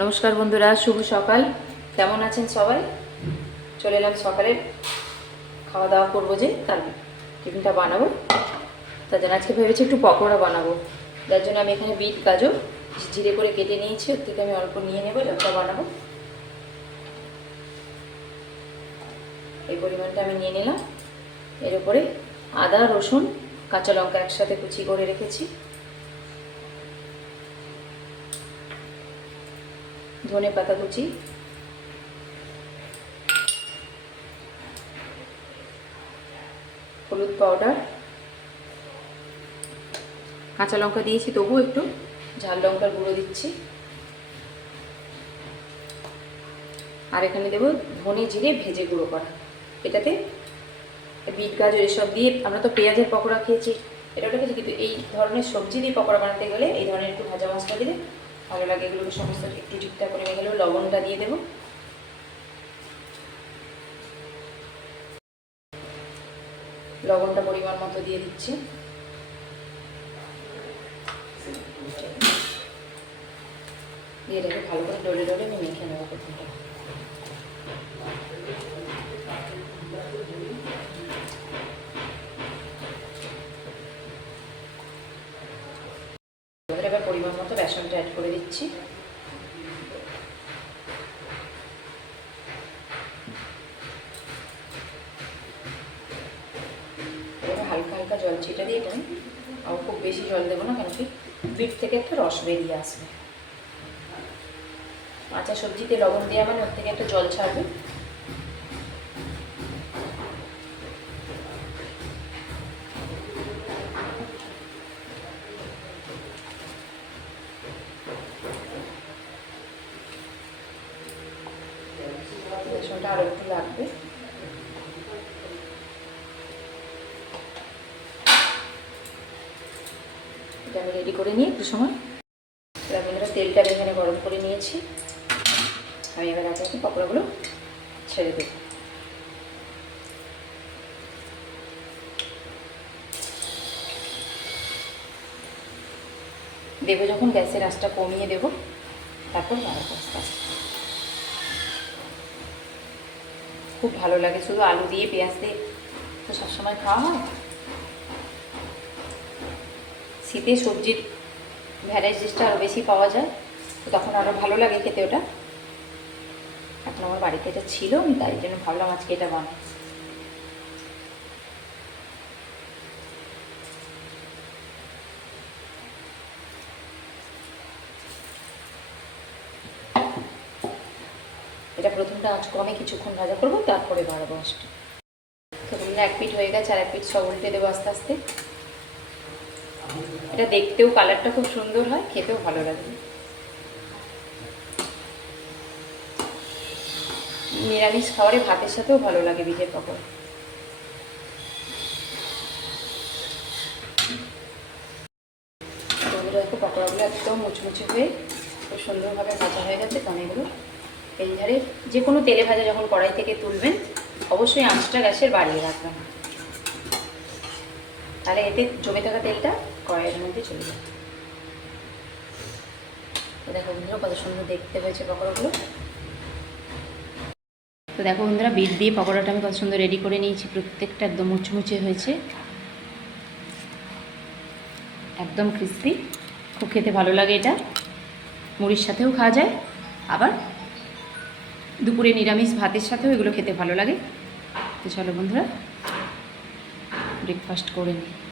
নমস্কার বন্ধুরা, শুভ সকাল। কেমন আছেন সবাই? চলে এলাম সকালে। খাওয়া দাওয়া করব যে, তার টিফিনটা বানাবো। তার জন্য আজকে ভেবেছি একটু পকোড়া বানাবো। যার জন্য আমি এখানে বিট, গাজর জিরে করে কেটে নিয়েছি। ওর থেকে আমি অল্প নিয়ে নেব যতটা বানাবো। এই পরিমাণটা আমি নিয়ে নিলাম। এর উপরে আদা, রসুন, কাঁচা লঙ্কা একসাথে কুচি করে রেখেছি। ধনে পাতা কুচি। হলুদ পাউডার কাঁচা লঙ্কা দিয়েছি তবু একটু ঝাল লঙ্কার গুঁড়ো দিচ্ছি। আর এখানে দেবো ধনে জিরে ভেজে গুঁড়ো করা। এটাতে বিট, গাজর এসব দিয়ে আমরা তো পেঁয়াজের পকোড়া খেয়েছি। এটা ওটা খেয়েছি, কিন্তু এই ধরনের সবজি দিয়ে পকোড়া বানাতে গেলে এই ধরনের একটু ভাজা মশলা দিলে ভালো লাগে এগুলোকে সমস্ত একটু ঠিকঠাক করে নিয়ে গেলেও লবণটা দিয়ে দেবো। লবণটা পরিমাণ মতো দিয়ে দিচ্ছি। দিয়ে এটাকে ভালো করে ডলে ডলে আমি মেখে নেব প্রথমটা এবার এবার পরিমাণ মতো বেসনটা অ্যাড করে দিচ্ছি। হালকা হালকা জল ছিটা দিয়ে এটা আর খুব বেশি জল দেবো না কেন কি বিট থেকে একটা রস বেরিয়ে আসবে। কাঁচা সবজিতে লবণ দেওয়া মানে ওর থেকে একটা জল ছাড়বে। বেসনটা আরও একটু লাগবে। এটা আমি রেডি করে নিই একটু সময়। তেলটা আমি এখানে গরম করে নিয়েছি। আমি এবার একে একে পকোড়াগুলো ছেড়ে দেব। দেবো যখন গ্যাসের আঁচটা কমিয়ে দেবো, তারপর আস্তে আস্তে খুব ভালো লাগে। শুধু আলু দিয়ে পেঁয়াজ দিয়ে তো সবসময় খাওয়া হয়? শীতে সবজির ভ্যারাইটিসটা আরও বেশি পাওয়া যায়, তো তখন আরও ভালো লাগে খেতে ওটা। এখন আমার বাড়িতে এটা ছিল তাই জন্য ভাবলাম আজকে এটা বানাই। এটা প্রথমটা আঁচ কমে কিছুক্ষণ ভাজা করব, তারপরে বাড়াবো আঁচটা তো এক পিঠ হয়ে গেছে, আর এক পিঠ সব উল্টে দেবো আস্তে আস্তে। এটা দেখতেও কালারটা খুব সুন্দর হয়, খেতেও ভালো লাগে। নিরামিষ খাবারে ভাতের সাথেও ভালো লাগে বিজের বন্ধুরা পকোড়াগুলো একদম মুচমুচে হয়ে খুব সুন্দরভাবে ভাজা হয়ে গেছে কারণ এগুলো যে কোনো তেলে ভাজা যখন কড়াই থেকে তুলবেন, অবশ্যই আঁচটা গ্যাসের বাড়িয়ে রাখবেন। তাহলে এতে জমে থাকা তেলটা কড়াইয়ের মধ্যে চলে যাবে। দেখো বন্ধুরা, কত সুন্দর দেখতে হয়েছে পকোড়াগুলো। তো দেখো বন্ধুরা, বিট দিয়ে পকোড়াটা আমি কত সুন্দর রেডি করে নিয়েছি। প্রত্যেকটা একদম মুচমুচে হয়েছে। একদম ক্রিস্পি খুব খেতে ভালো লাগে এটা। মুড়ির সাথেও খাওয়া যায়। আবার দুপুরে নিরামিষ ভাতের সাথেও এগুলো খেতে ভালো লাগে। তো চলো বন্ধুরা ব্রেকফাস্ট করে নিই।